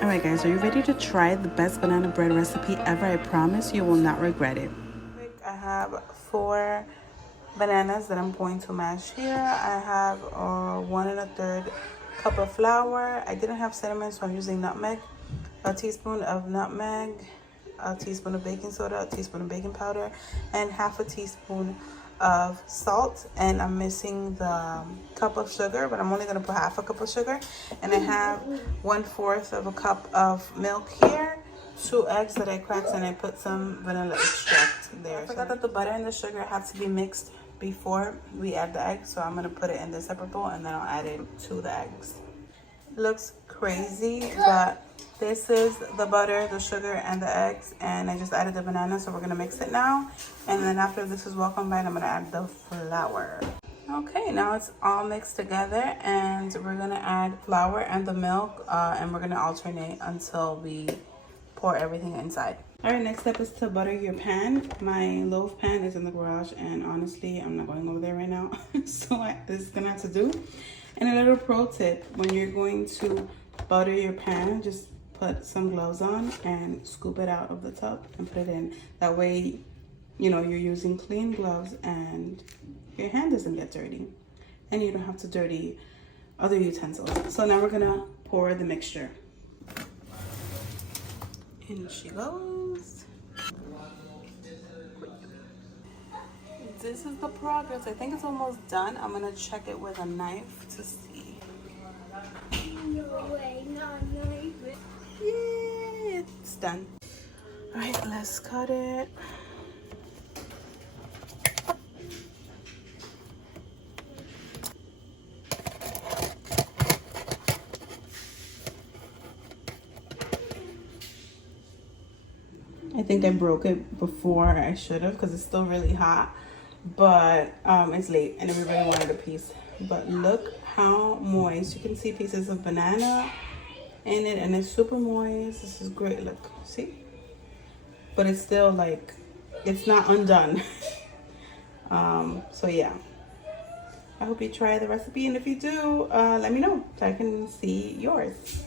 Alright guys, are you ready to try the best banana bread recipe ever? I promise you will not regret it. I have 4 bananas that I'm going to mash here. I have 1 1/3 cup of flour. I didn't have cinnamon, so I'm using nutmeg. A teaspoon of nutmeg, a teaspoon of baking soda, a teaspoon of baking powder, and half a teaspoon of salt. And I'm missing the cup of sugar, but I'm only going to put half a cup of sugar. And I have 1/4 of a cup of milk here, 2 eggs that I cracked, and I put some vanilla extract there. I forgot that the butter and the sugar have to be mixed before we add the eggs, so I'm going to put it in the separate bowl and then I'll add it to the eggs. It looks crazy, but this is the butter, the sugar, and the eggs, and I just added the banana, so we're gonna mix it now. And then after this is well combined, I'm gonna add the flour. Okay, now it's all mixed together, and we're gonna add flour and the milk, and we're gonna alternate until we pour everything inside. All right, next step is to butter your pan. My loaf pan is in the garage, and honestly, I'm not going over there right now, so this is gonna have to do. And a little pro tip, when you're going to butter your pan, just put some gloves on and scoop it out of the tub and put it in. That way, you know, you're using clean gloves and your hand doesn't get dirty. And you don't have to dirty other utensils. So now we're gonna pour the mixture. In she goes. This is the progress. I think it's almost done. I'm gonna check it with a knife to see. No way, not knife. Yeah, it's done. All right, let's cut it. I think I broke it before I should have because it's still really hot, but it's late and we really wanted a piece. But look how moist. You can see pieces of banana in it and it's super moist. This is great. Look, see? But it's still like, it's not undone. So yeah, I hope you try the recipe, and if you do, let me know so I can see yours.